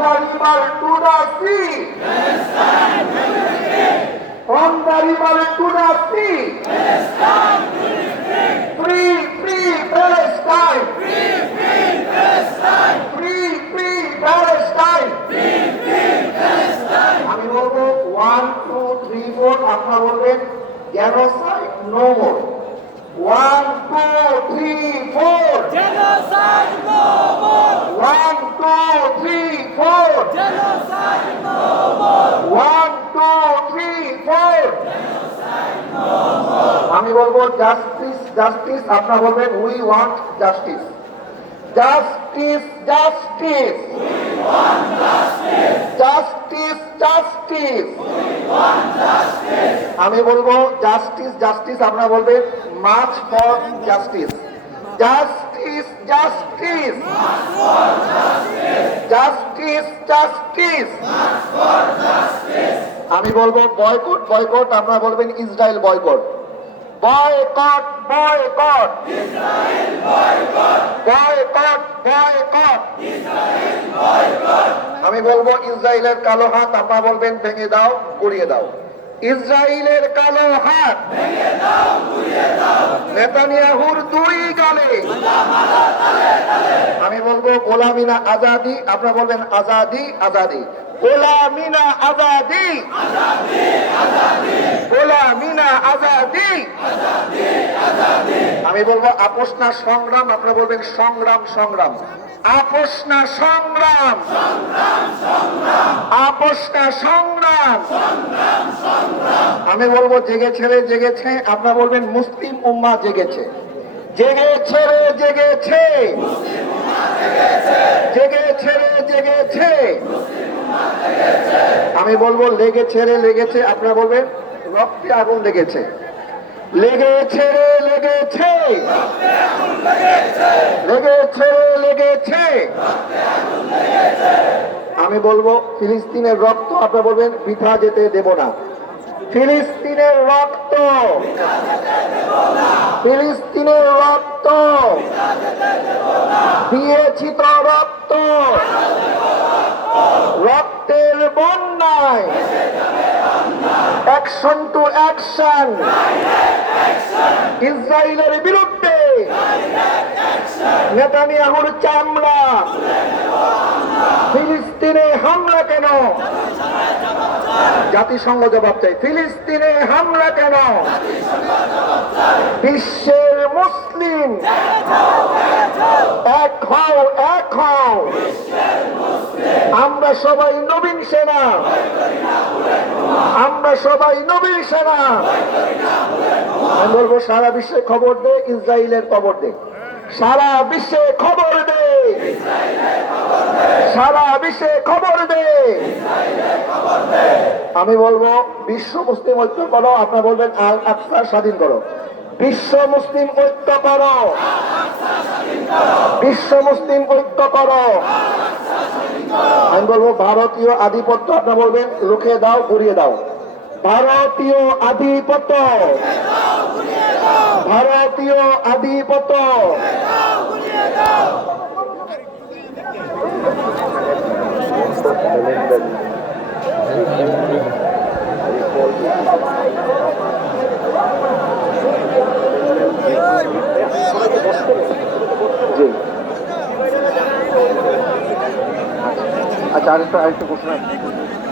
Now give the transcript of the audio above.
the river to the sea. From the river to the sea. Free Palestine. Free, free Palestine. আমি বলব one two three four আপনারা বলবেন genocide no more one two three four more! One two three two three four আমি বলব justice justice আপনারা বলবেন we want justice justice justice justice justice আমি বলব জাস্টিস জাস্টিস আপনারা বলবেন march for justice justice justice justice justice আমি বলব বয়কট বয়কট আপনারা বলবেন Israel boycott boycott boycott boycott boycott আমি বলব ইসরায়েলের কালো হাত, আপনারা বলবেন ভেঙে দাও, গুড়িয়ে দাও। ইসরায়েলের কালো হাত। নেতানিয়াহুর দুই গালে। আমি বলব গোলামিনা আজাদি, আপনারা বলবেন আজাদি আজাদি। গোলামিনা আজাদি। গোলামিনা আজাদি। আমি বলব আপোষ না সংগ্রাম, আপনারা বলবেন সংগ্রাম সংগ্রাম। আপোষ সংগ্রাম। আপোষ সংগ্রাম। আমি বলব জেগেছে রে, জেগেছে। আপনারা বলবেন মুসলিম উম্মা জেগেছে। জেগেছে রে, জেগেছে। জেগেছে রে, জেগেছে। আমি বলব লেগেছে রে, লেগেছে। আপনারা বলবেন রক্তে আগুন লেগেছে। লেগেছে রে, লেগেছে। লেগেছে রে, লেগেছে। আমি বলব, ফিলিস্তিনের রক্ত, আপনারা বলবেন, বৃথা যেতে দেব না। ফিলিস্তিনের রক্ত। ফিলিস্তিনের রক্ত। দিয়েছি তো রক্ত। রক্তের বন্যায়। Action to action. ইসরায়েলের বিরুদ্ধে নেতানিয়াহুর চামড়া। ফিলিস্তিনে হামলা কেন? জাতিসংঘ জবাব চাই ফিলিস্তিনে হামলা কেন? বিশ্বের মুসলিম এক হও এক হও। আমরা সবাই নবীন সেনা। আমরা সবাই নবীন সেনা। আমি বলব, সারা বিশ্বে খবর দে, ইসরায়েলের খবর দে। সারা বিশ্বে খবর দে। সারা বিশ্বে খবর দে। আমি বলব, বিশ্ব মুসলিম ঐক্য করো, আপনারা বলবেন, আল আকসা স্বাধীন করো। বিশ্ব মুসলিম ঐক্য করো। বিশ্ব মুসলিম ঐক্য করো। আমি বলব, ভারতীয় আধিপত্য, আপনারা বলবেন, রুখে দাও ঘুরিয়ে দাও। ভারতীয় আধিপত্য ভারতীয় আধিপত্য আচ্ছা আরেকটা আরেকটা আছে।